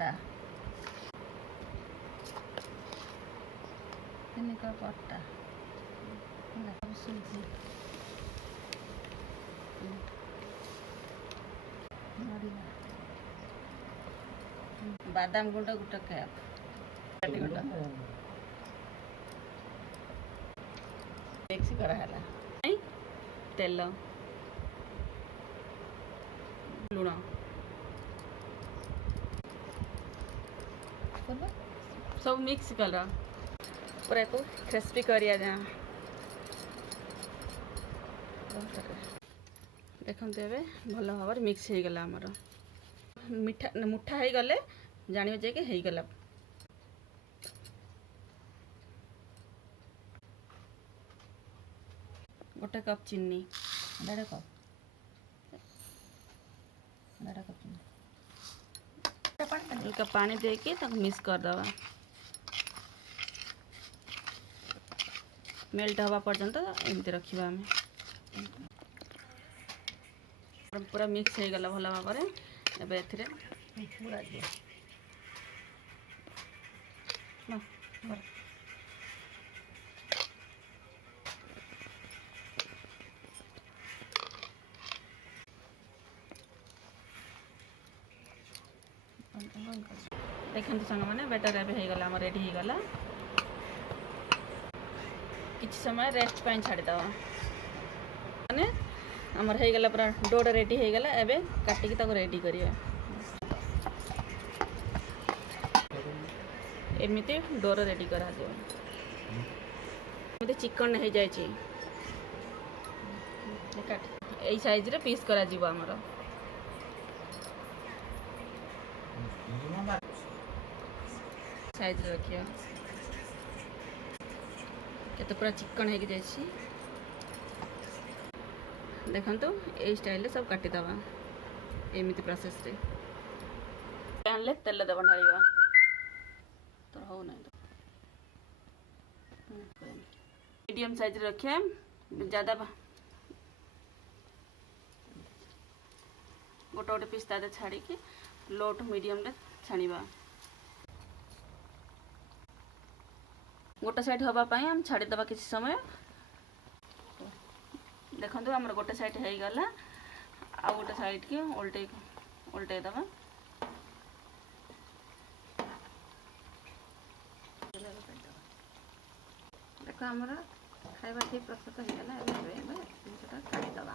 अटा 3 कप अटा सुजी बादाम गुंड गोटे कप गुंड मिक्स कराला तेल लुण सब मिक्स कर पूरा को क्रिस्पी करिया जा देखते ए भल भाव मिक्स हो गला आमर मिठा मुठा हो गले जान जे कि हो गला गोटे कप चीनी 1.5 कप हल्का पानी देके मिक्स कर दवा मेल्ट हवा पर्यंत एमती रखा आम पूरा मिक्स हो गला भल भाव ए पूरा देखते सांग मैंने बेटर एगला आम रेडी हो गला किसी समय रेस्ट पाई छाड़ीद मैंने आमर हो गला पूरा डोड रेडी हो गला एबे काटिकी ताको रेडी करिया एमती डोर रेडी करा दियो एमती चिकन हो जाए यही साइज रे पीस करा जीव आमर साइज रखिया केते पूरा चिकन हो जाए देखो यही स्टाइल सब काटी दवा एमती प्रोसेस रे पैन ले तेल दबा ढालिबा तो हो नहीं मीडियम साइज रखे ज्यादा गोटे गोटे पीस तादे छाड़ी की लो टू मीडियम रे छाणीबा गोटे साइड हवा पाई हम छाड़ी दबा किसी समय देखो आमर गोटे साइड हो गला आ गोटे साइड की उल्टे दबा देखो आमर खाଇବା ठीक प्रस्तुत हो गला काढ़ी दबा।